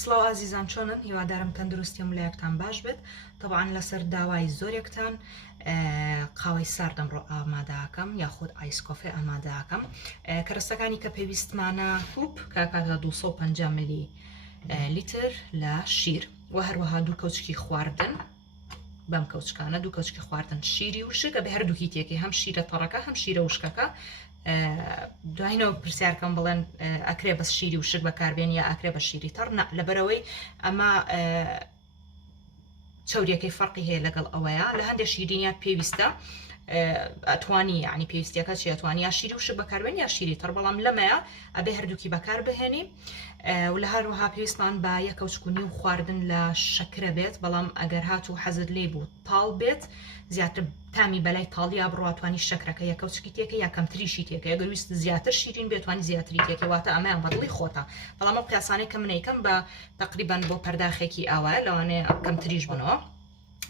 سڵاو ئازیزان چۆنن؟ هیوادارم تەندروستی و لایەکتان باش بێت. طبعاً لەسەر داوای زۆرێکتان قاوەی سارد ئەمڕۆ ئامادەکەم یاخود ئایسکۆفێ ئامادەکەم. کەرەستەکانی کە پێویستمانە کوب کاکاتە 250 ملی لیتر لە شیر و هەروەها دوو کەوچکی خواردن بەم کەوچکانە دوو کەوچکی خواردن شیری وشکە بە هەردووکی تێکی هەم شیرە تەڕەکە هەم شیرە وشکەکە. دوایینەوە پرسیارکەم بڵێن ئەکرێ بەس شیری وشک بەکاربێن یا ئەکرێ بە شیری تەڕ لەبەرەوەی ئەمە چەوریەکەی فەرقی هەیە لەگەڵ ئەوەیە لە هەندێک شیرینیات پێویستە ئەتوانی یعنی پێویستیەکە چی ئەتوانی یا شیری وشک بەکاربێن یا شیری تەڕ بەڵام لەمەیە ئەبێ هەردووکی بەکار بهێنی و لە هەروەها پێویستمان بە یەک کەوچکونی و خواردن لە شەکرە بێت بەڵام ئەگەر هاتوو حەزت لێ بوو تاڵ بێت زیاتر تامی بەلای تاڵیا بڕاتوانی شەکرەکە یە کەوچکی تێکە یا کەمتریشی تێکە ئەگەر ویست زیاتر شیرین بێتوانی زیاتری تێکەواتە ئەمەیان بەدڵی خۆتە بەڵام ئەو قیاسانەی کە منەکەم بە تقریبان بۆ پەرداخێکی ئاوایە لەوانەیە کەمتریش بنەوە.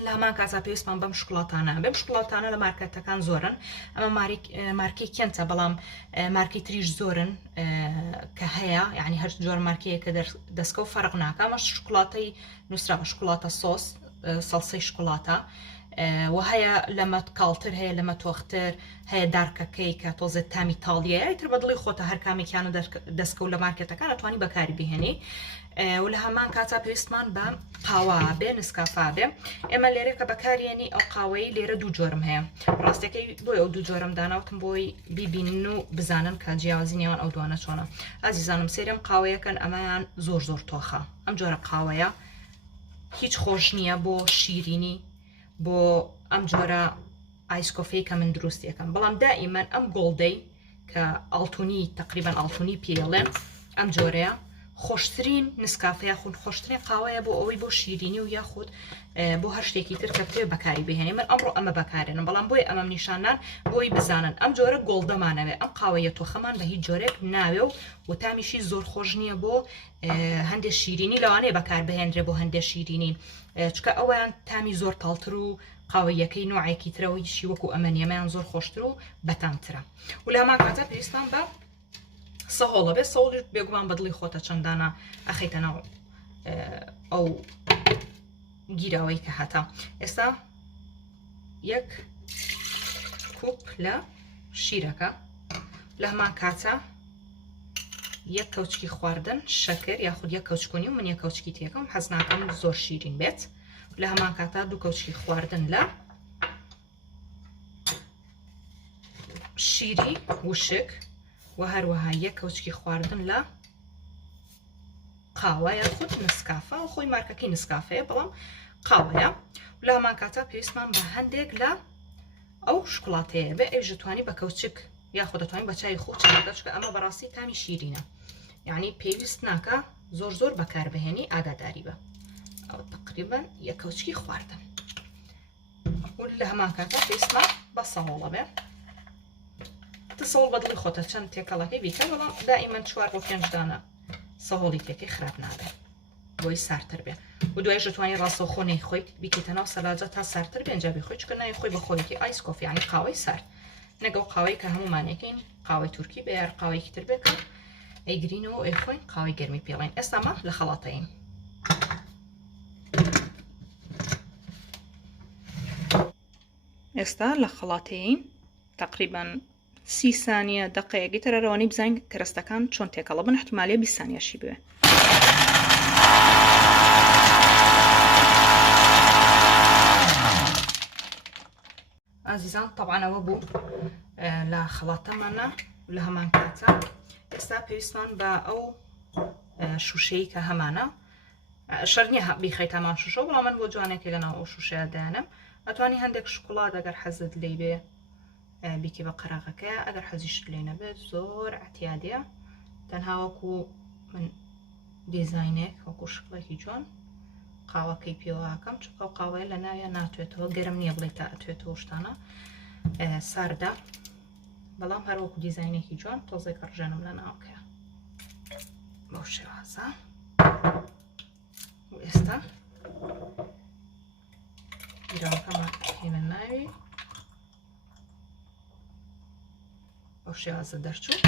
لە هەمان کاتە پێویستمان بەم شکڵاتانە بەم شکڵاتانە لە مارکەتەکان زۆرن ئەمە مارکەی کێنتە بەڵام مارکەی تریش زۆرن کە هەیە یعنی هەر جۆر مارکەیە کە دەستکە و فەرق ناکە ئەمە شکڵاتەی نووسرا بە شکڵاتە سۆس سەڵسەی شکڵاتە و هەیە لەمە کاڵتر هەیە لەمە تۆختر هەیە دارکەکەی کە تۆزێت تامی تاڵیە تر بەدڵی خۆتە هەر کامێکیان و دەستکە و لە مارکێتەکان ئەتوانی بەکاری بهێنی و لە هەمان کاتا پێویستمان بە قاوا بێ نسکافا بێ ئێمە لێرە کە بەکارێنی ئەو قاوەی لێرە دوو جۆرم هەیە ڕاستەکەی بۆی ئەو دوو جۆرم داناوتم بۆی بیبینن و بزانن کە جیاوازی نێوان ئەو دوانە چۆنە. ئازیزانم سێرم قاوەیەکەن ئەمەیان زۆر تۆخە ئەم جۆرە قاوەیە هیچ خۆش نییە بۆ شیرینی بۆ ئەم جۆرە ئایسکۆفەی کە من دروستیەکەم بەڵام دائیمەن ئەم گۆڵدەی کە ئاڵتونی تقریبان ئاڵتونی پێڵێن ئەم جۆرەیە خۆشترین نسکافەیە خون خۆشترین قاوەیە بۆ ئەوەی بۆ شیرینی و یاخود بۆ هەر شتێکی تر کە پێ بەکاری بهێنێ من ئەمڕۆ ئەمە بەکارێنم بەڵام بۆی ئەمەم نیشانان بۆی بزانن ئەم جۆرە گۆڵدەمانەوێ ئەم قاوەیە تۆخەمان بە هیچ جۆرێک ناوێ و تامیشی زۆر خۆش نییە بۆ هەندێک شیرینی لەوانەیە بەکار بهێنرێ بۆ هەندێک شیرینی چکە ئەویان تامی زۆر تاڵتر و قاوەیەکەی نوعێکی ترەوەی شی وەکو ئەمە نیەمەیان زۆر خۆشتر و بەتامترە و لە هەمان کاتە پێویستمان بە سەهۆڵە بێ سەوڵی بێگومان بەدڵی خۆتە چەندانە ئەخەیتە ناو ئەو گیراوەی کە هەتا ئێستا یەک کوپ لە شیرەکە لە هەمان کاتە یەک کەوچکی خواردن شەکر یاخود یەک کەوچکونی و من یەک کەوچکی تێکەم حەز ناکەم زۆر شیرین بێت لە هەمان کاتە دوو کەوچکی خواردن لە شیری وشک و هەروەها یەک کەوچکی خواردن لە قاوە یاخود نسکافە و خۆی مارکەکەی نسکافەیە بەڵام قاوەیە لە هەمان کاتە پێویستمان بە هەندێک لە ئەو شکڵاتەیە بێ ئەویش دەتوانی بە کەوچک یاخود دەتوانین بە چای خۆ چاکە چکە ئەمە بەڕاستی تامی شیرینە یعنی پێویست ناکە زۆر بەکاربهێنی ئاگاداری بە ئەو تقریبا یەک کەوچکی خواردن و لە هەمان کاتە پێویستمان بە سەهۆڵە بێ سەوڵ بەدڵی خۆتە چەند تێکەڵەکەی بیکە بەڵام دائیمەن 4 بۆ 5 دانە سەهۆڵی تێکەی خراپ نابێت بۆی سارتر بێ و دوایش دەتوانانی ڕاستەوخۆ نەیخۆیت بیکەیتە ناو سەلاجە تا سارتر بێ ئەنجا بخۆی چکە نایخۆی بە خۆیەکی ئایسکۆفی یعنی قاوەی سارد نەگەڵ قاوەی کە هەمومانەکەین قاوەی تورکی بێ یار قاوەیەکی تر بێت ئەیگرینەوە ئەیخۆین قاوەی گەرمی پێڵین ئێستامە لە خەڵاتەین ئێستا لە خەڵاتەین تقریبان 30 ثانیە دقەیەکی تەرەوەی بزانین کەرەستەکان چۆن تێکەڵە بن احتمالێ 20 ثانیەشی بوێ ئازیزان طبعاً ئەوە بوو لە خەڵاتەمانە لە هەمان کاتە ئێستا پێویستمان بە ئەو شوشەی کە هەمانە شەرنیە بیخەیتەمان شوشە بەڵام من بۆ جوانێکی لەناو ئەو شوشەیە دایانم ئەتوانی هەندێک شکڵات ئەگەر حەزت لێی بێ بیکی بە قەراغەکە ئەگەر حەزیشت لێ نەبێت زۆر ئەتیادیە تەنها وەکو من دیزاینێک وەکو شکڵێکی جوان قاوەکەی پێوەکەم چکە و قاوەیە لە ناویە ناتوێتەوە گەرم نییە بڵێت تا ئەتوێتەوە شتانە ساردا بەڵام هەروەکو دیزاینێکی جوان تۆزێک ڕژێنم لە ناوکەیە بەو شێوازە و ئێستا گیراوەکەمان هێنە ناوی بەو شێوازە دەرچوو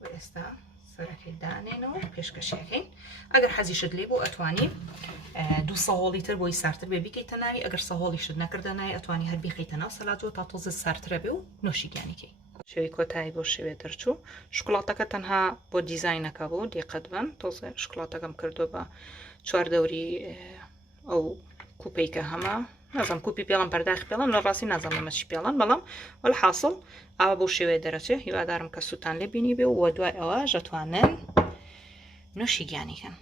و ئێستا سەرەکەی دانێن و پێشکەشیەکەین ئەگەر حەزیشت لێ بۆ ئەتوانی 2 سەهۆڵی تر بۆی سارتر بێ بیکەیتە ناوی ئەگەر سەهۆڵیشت نەکردە نای ئەتوانی هەر بیخیتە ناو سەلاجۆ تا تۆزە سارترە بێ و نوۆشیگیانیکەی شێوی کۆتایی بۆ شێوێ دەرچوو شکڵاتەکە تەنها بۆ دیزاینەکە بۆ دیقەت بن تۆزە شکڵاتەکەم کردو بە چواردەوری ئەو کوپەیکە هەمە نازم کوپی پێڵم پەرداخی پێڵم لە ڕاستی نازم ئەمەشی پێڵم بەڵام وەڵحاصڵ ئاوا بۆ شێوێ دەرەچێت هیوادارم کە سووتان لێ بینی بێ و دوای ئەوە ژەتوانن نوۆشیگیانیکەن